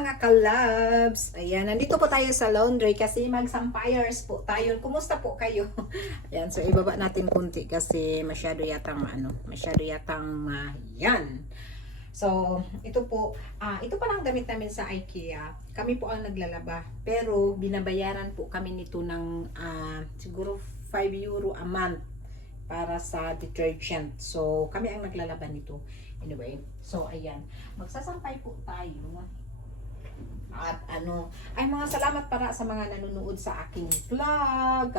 mga kalabs! Ayan, nandito po tayo sa laundry kasi mag-sampires po tayo. Kumusta po kayo? Ayan, so ibaba natin kunti kasi masyado yatang yan. So, ito po, ito pa lang damit namin sa IKEA. Kami po ang naglalaba. Pero, binabayaran po kami nito ng siguro 5 euro a month para sa detergent. So, kami ang naglalaba nito. Anyway, so ayan. Magsasampay po tayo. At ay mga salamat para sa mga nanonood sa aking vlog.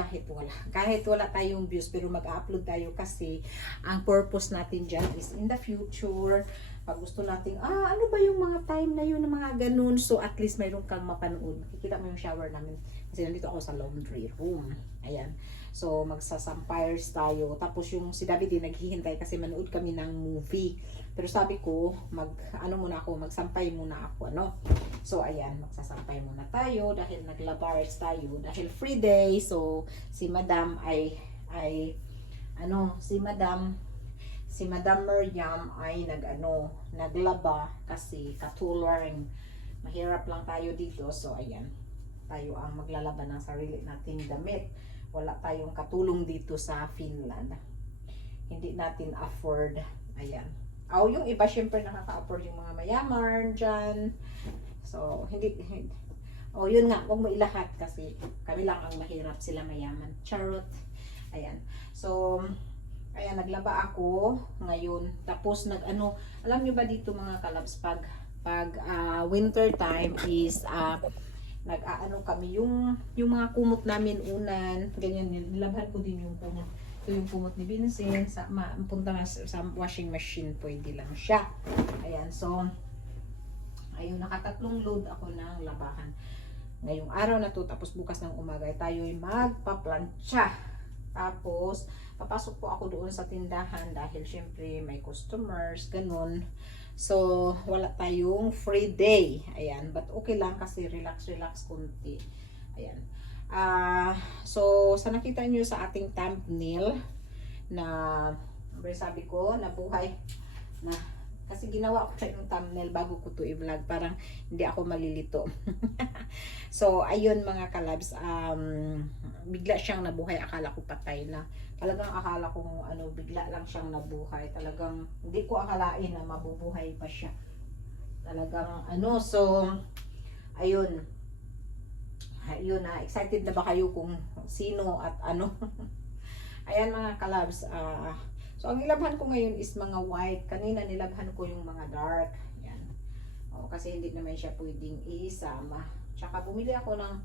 Kahit wala tayong views, pero mag-upload tayo kasi ang purpose natin dyan is in the future. Pag gusto natin, ano ba yung mga time na yun, mga ganun. So at least mayroon kang mapanood. Kikita mo yung shower namin. Kasi nandito ako sa laundry room. Ayan. So magsasampires tayo. Tapos yung si David din naghihintay kasi manood kami ng movie. Pero sabi ko, magsampay muna ako, So, ayan, magsasampay muna tayo dahil naglabars tayo. Dahil free day, so, si Madam si Madam Miriam ay naglaba kasi katulong. Mahirap lang tayo dito. So, ayan, tayo ang maglalaba ng sarili nating damit. Wala tayong katulong dito sa Finland. Hindi natin afford. Ayan. Yung iba, syempre nakaka-afford yung mga mayaman dyan. So, yun nga, huwag mo ilahat kasi kami lang ang mahirap, sila mayaman. Charot. Ayan. So, ayan, naglaba ako ngayon. Tapos, alam nyo ba dito mga kalabs, pag winter time is, kami, yung mga kumot namin unan, ganyan yun, nilabhan ko din yung kumot. Ito yung kumot ni Vincent, punta na sa washing machine, pwede lang siya. Ayan, so, ayun, nakatatlong load ako ng labahan. Ngayong araw na to, tapos bukas ng umaga, tayo'y magpa-plancha. Tapos, papasok po ako doon sa tindahan dahil syempre may customers, ganun. So, wala tayong free day. Ayan, but okay lang kasi relax kunti. Ayan. So, sa nakita nyo sa ating thumbnail na sabi ko, nabuhay na kasi ginawa ko yung thumbnail bago ko to i-vlog, parang hindi ako malilito. So, ayun mga kalabs, bigla siyang nabuhay, akala ko patay na. Talagang akala ko bigla lang siyang nabuhay. Talagang hindi ko akalain na mabubuhay pa siya. Talagang so ayun. Ayun na, excited na ba kayo kung sino at ano? Ayan mga kalabs, so ang nilabhan ko ngayon is mga white. Kanina nilabhan ko yung mga dark. Ayan. Kasi hindi naman siya pwedeng isama. Tsaka bumili ako ng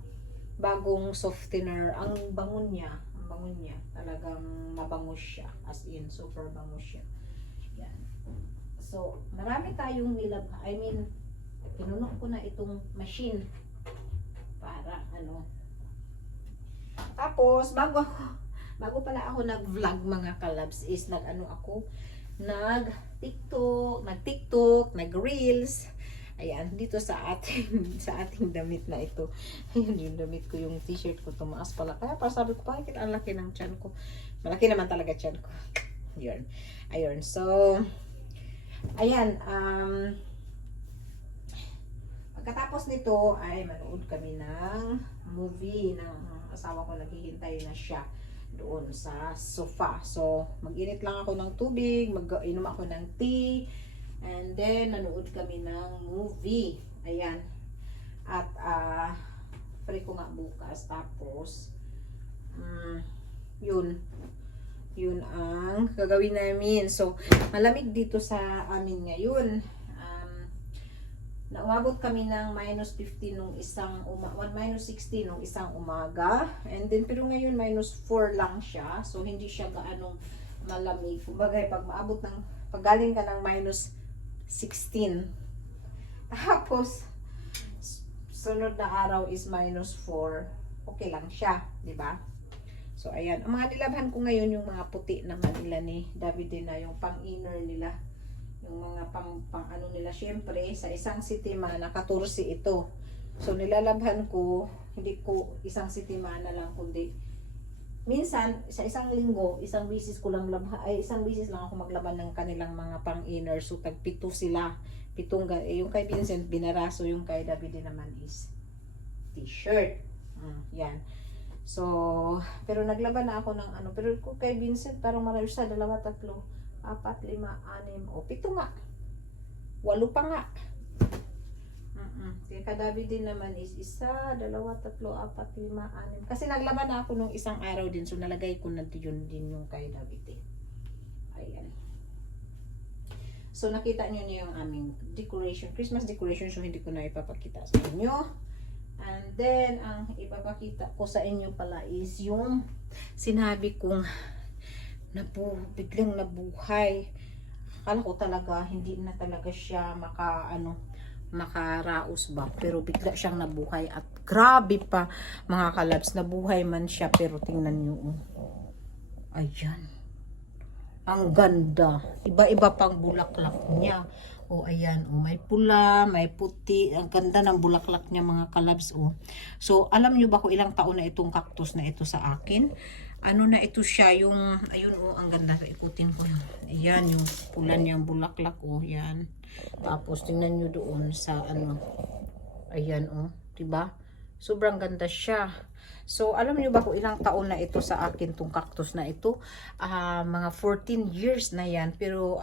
bagong softener. Ang bango niya, talagang mabango siya. As in, super bango siya. Ayan. So, marami tayong nilabhan. Pinunok ko na itong machine. Para tapos bago pala ako nag-vlog mga kalabs is nag-TikTok, nag-reels. Ayan, dito sa ating damit na ito. Ayun yung damit ko, yung t-shirt ko tumaas pala. Kaya para sabi ko, bakit ang laki ng tiyan ko? Malaki naman talaga tiyan ko. Yun. Ayun. So, ayan, pagkatapos nito ay manood kami ng movie ng asawa ko, naghihintay na siya doon sa sofa. So, mag-init lang ako ng tubig, mag-inom ako ng tea, and then nanood kami ng movie. Ayan. At pray ko nga bukas. Tapos yun ang gagawin namin. So, malamig dito sa amin ngayon. Naumabot kami ng -15 nung -60 nung isang umaga. And then, pero ngayon -4 lang siya. So, hindi siya gaanong malamig. Kumbaga, pag galing ka ng -16, tapos, sunod na araw is -4, okay lang siya, di ba? So, ayan. Ang mga nilabhan ko ngayon, yung mga puti naman nila ni David din na yung pang-inner nila. Yung mga pang nila, syempre sa isang sitimana 14 ito. So nilalabhan ko, hindi ko isang sitimana lang, kundi minsan sa isang linggo, isang bisis lang ako maglaban ng kanilang mga pang-inner. So tagpito sila. yung kay Vincent, binaraso, yung kay David naman is t-shirt. Yan. So, pero naglaban na ako ng ano. Pero kung kay Vincent, parang marami siya. 2, 3, 4, 5, 6, o 7 nga. 8 pa nga. Kaya kay David din naman is 1, 2, 3, 4, 5, 6. Kasi naglaban na ako nung isang araw din. So, nalagay ko na yun din yung kay David. Ayan. So, nakita nyo niyo yung aming decoration. Christmas decoration. So, hindi ko na ipapakita sa inyo. And then, ang ipapakita ko sa inyo pala is yung sinabi kong biglang nabuhay. Akala ko talaga, hindi na talaga siya makaraos ba. Pero bigla siyang nabuhay. At grabe pa, mga kalabs, nabuhay man siya. Pero tingnan nyo. Ayan. Ang ganda. Iba-iba pang bulaklak niya. Ayan. May pula, may puti. Ang ganda ng bulaklak niya, mga kalabs. So, alam nyo ba kung ilang taon na itong cactus na ito sa akin? Ano na ito siya, yung, ayun, ang ganda. Ikutin ko yun. Ayan, yung pula niyang bulaklak, yan. Tapos, tingnan nyo doon sa, ayan, diba? Sobrang ganda siya. So, alam niyo ba kung ilang taon na ito sa akin, tong cactus na ito? Mga 14 years na yan. Pero,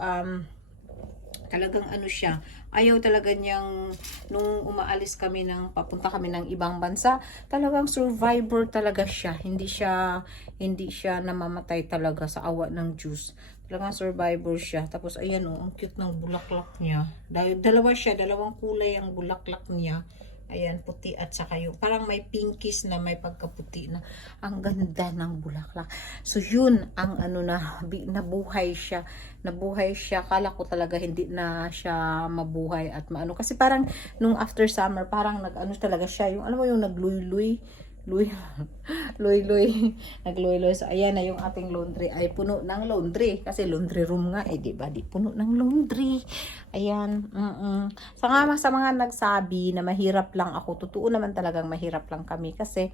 talagang siya, ayaw talaga niyang, nung umaalis kami papunta kami ng ibang bansa, talagang survivor talaga siya. Hindi siya namamatay talaga sa awa ng Diyos. Talagang survivor siya. Tapos, ayan ang cute ng bulaklak niya. Dalawang kulay ang bulaklak niya. Ayan, puti at saka yung parang may pinkish na may pagkaputi na. Ang ganda ng bulaklak. So yun ang nabuhay siya. Nabuhay siya. Kala ko talaga hindi na siya mabuhay at kasi parang nung after summer parang talaga siya. Yung mo yung nagluy-luy. Nagluy-luy. So ayan na yung ating laundry ay puno ng laundry kasi laundry room nga di ba? Di puno ng laundry. Ayan. Sa mga nagsabi na mahirap lang ako, totoo naman talagang mahirap lang kami kasi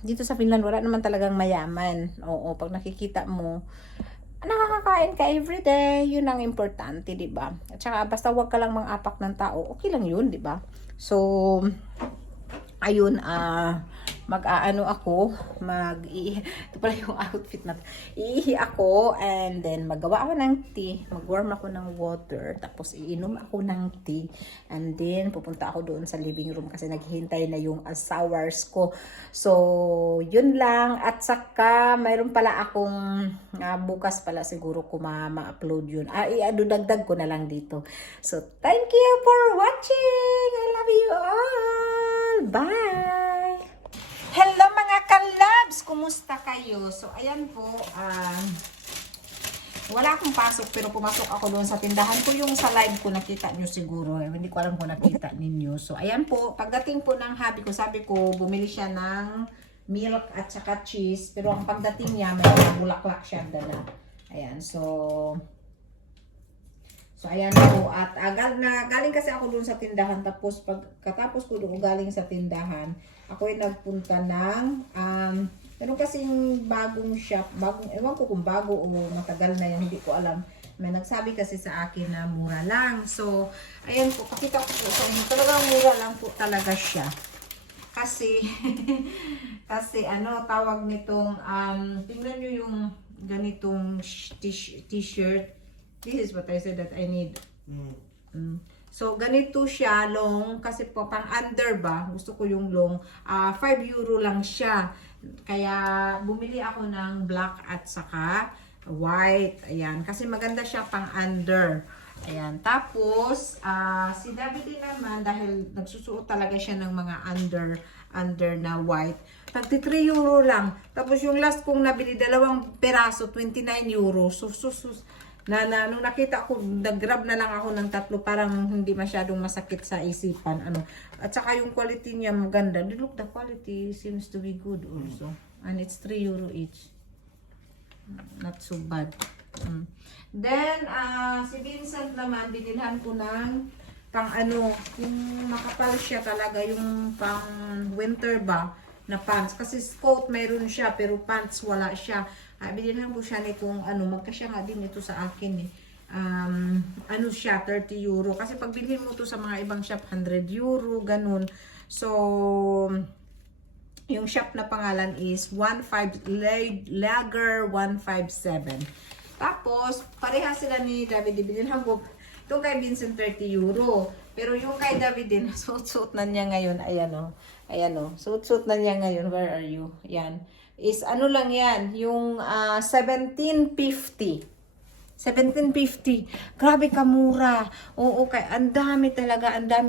dito sa Finland wala naman talagang mayaman. Pag nakikita mo nakakakain ka everyday, yun ang importante, di ba? At saka basta wag ka lang mang-apak ng tao, okay lang yun, di ba? So ayun, ito pala yung outfit natin. Iihi ako, and then magawa ako ng tea, magwarm ako ng water, tapos iinom ako ng tea, and then pupunta ako doon sa living room kasi naghihintay na yung asawars ko. So, yun lang. At saka, mayroon pala akong, bukas pala siguro ko ma-upload yun. Dagdag ko na lang dito. So, thank you for watching! I love you all! Bye! Hello mga kalabs! Kumusta kayo? So, ayan po. Wala akong pasok pero pumasok ako doon sa tindahan ko. Yung sa live ko nakita nyo siguro. Hindi ko alam kung nakita ninyo. So, ayan po. Pagdating po ng hubby ko, sabi ko, bumili siya ng milk at saka cheese. Pero ang pagdating niya, may mga bulaklak siya dala. Ayan. So ayan po. At galing kasi ako doon sa tindahan. Tapos pagkatapos ko doon galing sa tindahan, ako ay nagpunta ng meron kasing bagong shop. Ewan ko kung bago o matagal na yan. Hindi ko alam. May nagsabi kasi sa akin na mura lang. So, ayan po. Pakita ko po sa inyo. Talagang mura lang po talaga siya. Kasi, tawag nitong, tingnan nyo yung ganitong t-shirt. This is what I said that I need. So, ganito siya, long, kasi po, pang under ba, gusto ko yung long, 5 euro lang siya. Kaya, bumili ako ng black at saka white. Ayan, kasi maganda siya pang under. Ayan, tapos, si David naman, dahil nagsusuot talaga siya ng mga under na white, tagti 3 euro lang. Tapos, yung last kong nabili, 2 peraso, 29 euro. Nung nakita ko, nag-grab na lang ako ng 3, parang hindi masyadong masakit sa isipan. At saka yung quality niya maganda. Look, the quality seems to be good also. And it's 3 euro each. Not so bad. Then, si Vincent naman, binilhan ko ng yung makapal siya talaga, yung pang winter ba na pants. Kasi coat mayroon siya, pero pants wala siya. Binilhan ko siya nitong magkasya nga din ito sa akin eh. ano siya, 30 euro. Kasi pag bilhin mo to sa mga ibang shop, 100 euro, ganun. So, yung shop na pangalan is Lager 157. Tapos, pareha sila ni David. Binilhan ko itong kay Vincent 30 euro. Pero yung kay David din, suot-suot na niya ngayon. Ayan o. Ayan o. Suot-suot na niya ngayon. Where are you? Ayan. Is ano lang yan. Yung 1750. 1750. Grabe kamura. Oo, kay ang dami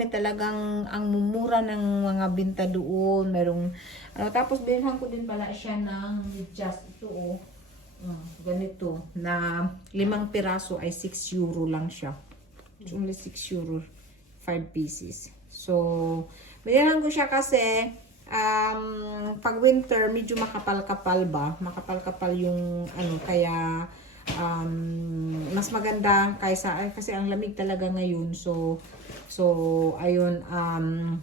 talagang ang mumura ng mga binta doon. Merong tapos binilhan ko din pala siya ng just ito oh. Ganito na 5 piraso ay 6 euro lang siya. It's only 6 euro 5 pieces. So, binilhan ko siya kasi pag winter medyo makapal-kapal ba? Makapal-kapal yung ano kaya mas maganda kaysa kasi ang lamig talaga ngayon. So ayun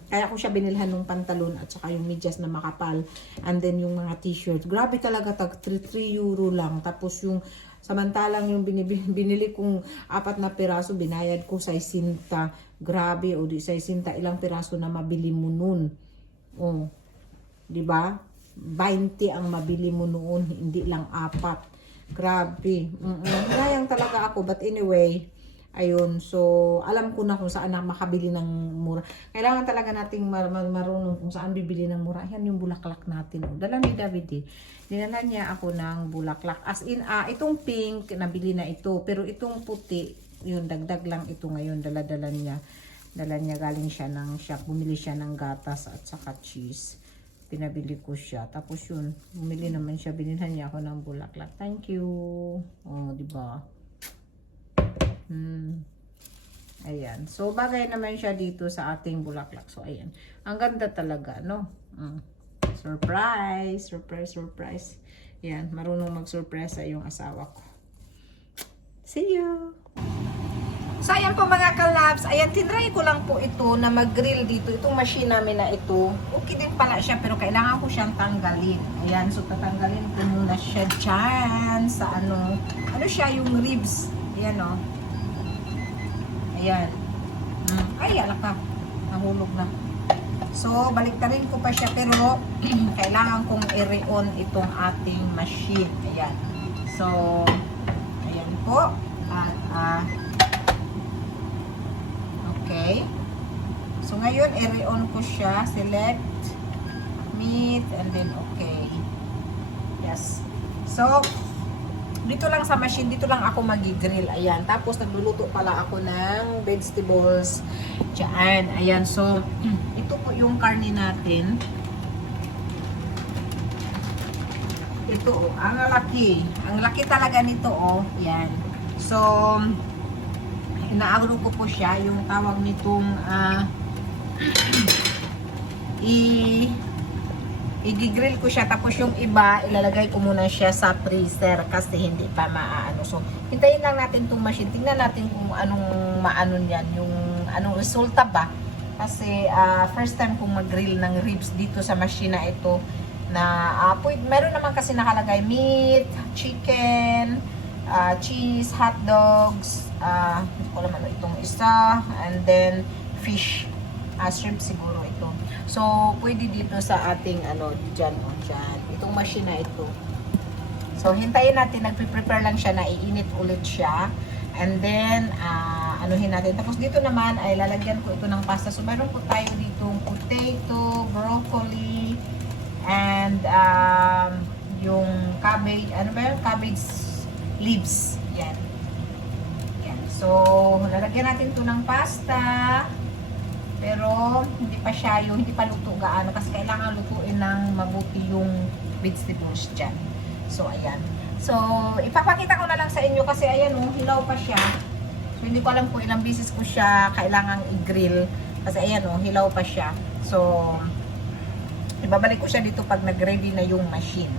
kaya ko siya binilhan ng pantalon at saka yung medyas na makapal and then yung mga t-shirt. Grabe talaga tag 3 euro lang. Tapos yung samantalang yung binili kong 4 na piraso binayad ko 60. Grabe o di 60 ilang piraso na mabili mo nun. Oh. 'Di ba? 20 ang mabili mo noon, hindi lang 4. Grabe. Sayang talaga ako. But anyway, ayun. So, alam ko na kung saan na makabili ng mura. Kailangan talaga nating marunong kung saan bibili ng mura. Yan yung bulaklak natin. Dala ni David eh. Dinala niya ako ng bulaklak. As in, itong pink, nabili na ito. Pero itong puti, yun, dagdag lang ito ngayon. Dala-dala niya. Dala niya galing siya ng shop. Bumili siya ng gatas at saka cheese. Pinabili ko siya. Tapos yun, bumili naman siya. Binilhan niya ako ng bulaklak. Thank you. Oh, di ba? Ayan. So, bagay naman siya dito sa ating bulaklak. So, ayan. Ang ganda talaga, no? Surprise! Surprise, surprise. Ayan. Marunong mag-surprise sa yung asawa ko. See you! So, ayan po mga kalabs. Ayan, tinry ko lang po ito na mag-grill dito. Itong machine namin na ito. Okay din pala siya, pero kailangan ko siyang tanggalin. Ayan, so tatanggalin ko muna siya dyan sa ano. Ano siya, yung ribs. Ayan, o. Ayan. Ay, alak ka. Nahulog na. So, baliktarin ko pa siya, pero kailangan kong i-re-on itong ating machine. Ayan. So, ayan po. At, okay. So, ngayon, i-re-on ko siya. Select, meat, and then okay. Yes. So, dito lang sa machine, dito lang ako mag-grill. Ayan. Tapos, nagluluto pala ako ng vegetables dyan. Ayan. So, ito po yung karne natin. Ito, oh. Ang laki. Ang laki talaga nito, oh. Ayan. So, inaagro ko po siya, yung tawag nitong i-grill ko siya, tapos yung iba ilalagay ko muna siya sa freezer kasi hindi pa maaano. So, hintayin lang natin itong machine. Tingnan natin kung anong maano niyan, yung anong resulta ba. Kasi first time kong mag-grill ng ribs dito sa machine na ito na meron naman kasi nakalagay meat, chicken, cheese, hot dogs, hindi ko alam ano itong isa, and then fish, shrimp siguro ito. So, pwede dito sa ating ano, dyan, itong machine na ito. So, hintayin natin, nagpe-prepare lang siya na iinit ulit siya, and then anuhin natin. Tapos dito naman ay lalagyan ko ito ng pasta. So, meron po tayo dito potato, broccoli, and yung cabbage, ano ba yun? Cabbage leaves. Yan. Yan. So, lalagyan natin ito ng pasta. Pero, hindi pa luto gaano. Kasi kailangan lutuin ng mabuti yung vegetables dyan. So, ayan. So, ipapakita ko na lang sa inyo kasi ayan hilaw pa siya. So, hindi ko alam kung ilang beses ko siya kailangang i-grill. Kasi ayan hilaw pa siya. So, ibabalik ko siya dito pag nag-ready na yung machine.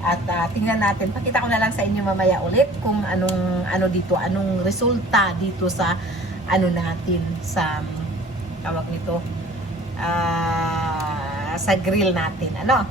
At tingnan natin, pakita ko na lang sa inyo mamaya ulit kung anong resulta dito sa natin sa tawag nito sa grill natin. Hello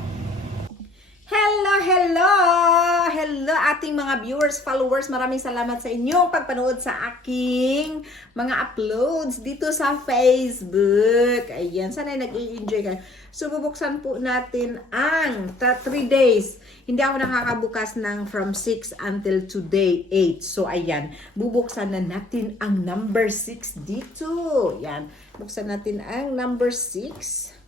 hello ating mga viewers, followers. Maraming salamat sa inyong pagpanood sa aking mga uploads dito sa Facebook. Ayan, sana nag-i-enjoy kayo. So, bubuksan po natin ang 3 days. Hindi ako nakakabukas ng from 6 until today 8. So, ayan, bubuksan na natin ang number 6 dito. Ayan, buksan natin ang number 6.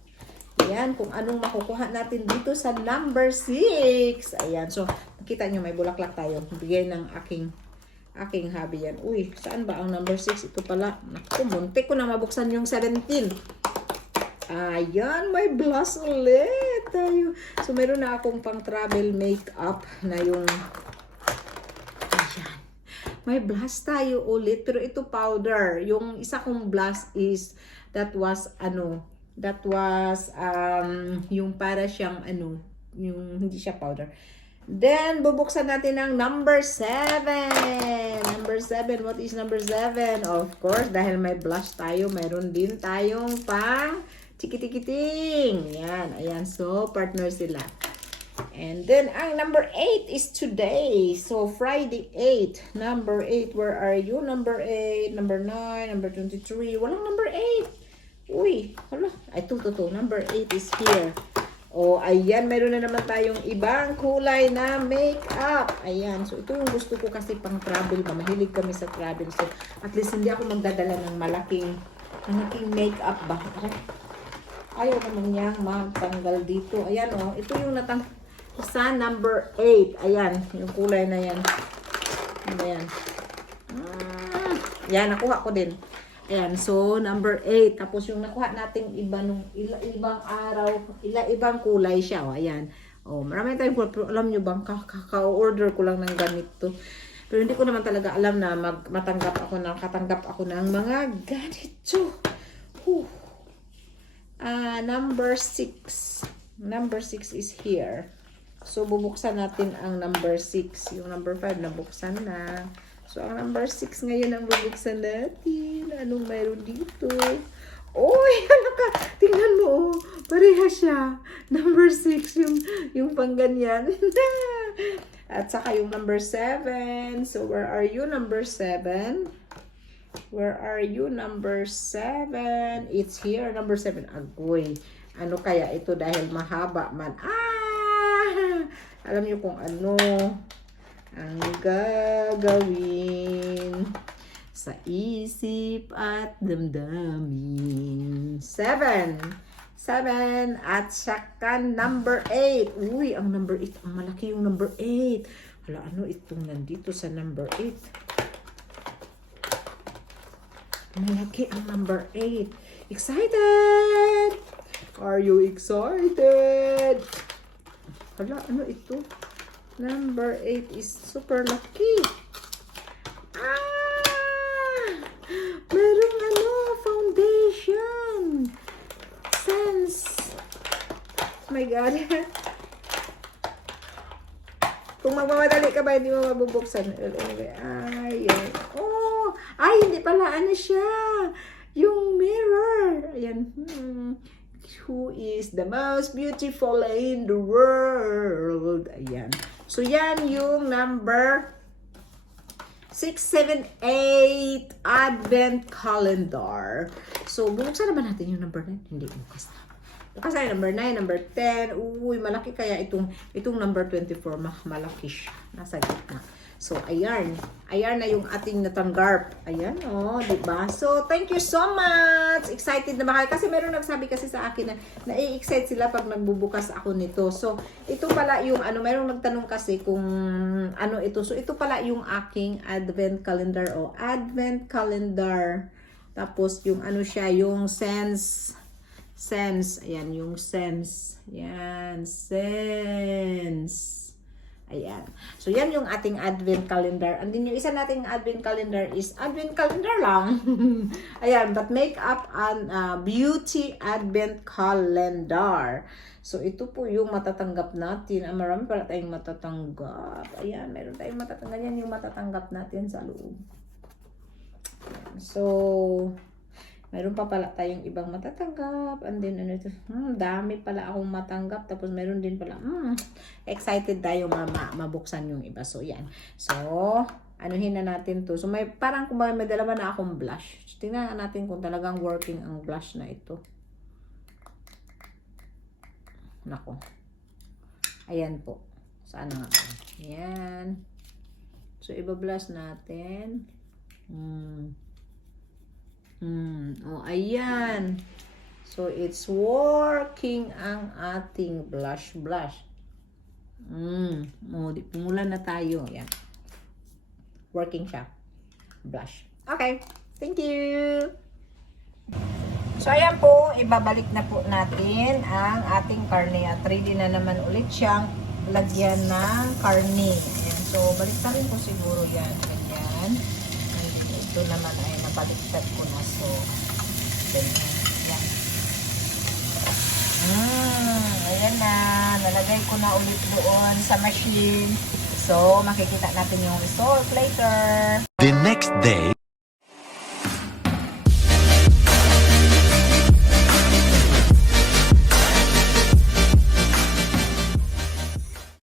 Ayan, kung anong makukuha natin dito sa number 6. Ayan, so, nakita nyo, may bulaklak tayo. Bigay ng aking hubby yan. Uy, saan ba ang number 6? Ito pala. Naku, muntik ko na mabuksan yung 17. Ayan, may blush ulit tayo. So, meron na akong pang travel makeup na yung... Ayan. May blush tayo ulit. Pero ito powder. Yung isa kong blush is, that was yung para siyang yung hindi siya powder. Then, bubuksan natin ang number 7. Number 7, what is number 7? Of course, dahil may blush tayo, mayroon din tayong pang tiki-tiki-ting. Yan, ayan. So, partner sila. And then, ang number 8 is today. So, Friday 8. Number 8, where are you? Number 8, number 9, number 23. Walang number 8. Uy, hala. Ay, ito. Number 8 is here. O, ayan. Meron na naman tayong ibang kulay na makeup. Ayan. So, ito yung gusto ko kasi pang travel ba. Mahilig kami sa travel. So, at least hindi ako magdadala ng malaking makeup ba. Ayaw naman niyang magtanggal dito. Ayan, o. Ito yung sa number 8. Ayan. Yung kulay na yan. Ayan. Yan, nakuha ko din. Ayan, so number 8. Tapos yung nakuha nating iba nung ibang araw, ibang kulay siya. O, ayan. O, marami tayong pero alam nyo bang, kaka-order ko lang ng ganito. Pero hindi ko naman talaga alam na katanggap ako ng mga ganito. Number 6. Number 6 is here. So, bubuksan natin ang number 6. Yung number 5, nabuksan na. So, ang number 6 ngayon ang bubuksan natin. Anong mayroon dito? Uy, tingnan mo, oh. Pareha siya. Number 6, yung pangganyan. At saka yung number 7. So, where are you, number 7? Where are you, number 7? It's here, number 7. Agoy. Ano kaya ito dahil mahaba man? Alam niyo kung ano ang gagawin sa isip at damdamin. 7 at saka number 8. Uy, ang number 8. Ang malaki yung number 8. Hala, ano itong nandito sa number 8? Malaki ang number 8. Excited? Are you excited? Hala, ano ito? Number 8 is super lucky. Merong foundation. Sense. Oh my God. Kung magmamadali ka ba, hindi mo mabubuksan. Ay. Oh, hindi pala. Ano siya? Yung mirror. Ayan. Who is the most beautiful in the world? Ayan. So, yan yung number 6, 7, 8 Advent Calendar. So, bubuksan naman natin yung number 9. Hindi, bukas na. Bukas na number 9, number 10. Uy, malaki kaya itong number 24. Malaki siya. Nasa gitna. So, ayan. Ayan na yung ating natanggap. Ayan, diba? So, thank you so much. Excited na ba kayo? Kasi meron nagsabi kasi sa akin na nai-excite sila pag nagbubukas ako nito. So, ito pala yung, merong nagtanong kasi kung ano ito. So, ito pala yung aking Advent Calendar. Advent Calendar. Tapos, yung siya, yung Sense. Ayan, yung Sense. Ayan, Sense. Ayan. So, yan yung ating Advent Calendar. And then, yung isa nating Advent Calendar is Advent Calendar lang. Ayan. But makeup and beauty Advent Calendar. So, ito po yung matatanggap natin. Marami pala tayong matatanggap. Ayan. Meron tayong matatanggap. Yan yung matatanggap natin sa loob. Ayan. So, Mayroon pa pala tayong ibang matatanggap. And then, ano ito? Dami pala akong matanggap. Tapos, mayroon din pala. Excited tayo mabuksan yung iba. So, yan. So, anuhin na natin to. So, parang kung may dalawa na akong blush. Tingnan natin kung talagang working ang blush na ito. Nako. Ayan po. Sana nga. Ayan. So, iba-blush natin. Oh, ayan. So, it's working ang ating blush. Pumulan na tayo. Ayan. Working siya. Blush. Okay. Thank you. So, ayan po. Ibabalik na po natin ang ating karne. At ready na naman ulit siyang lagyan ng karne. Ayan. So, baliktarin ko siguro yan. Ganyan. Ito naman ay nabaliktad ko na. So, ganyan. Yan. Ayan na. Nalagay ko na ulit doon sa machine. So, makikita natin yung result later. The next day.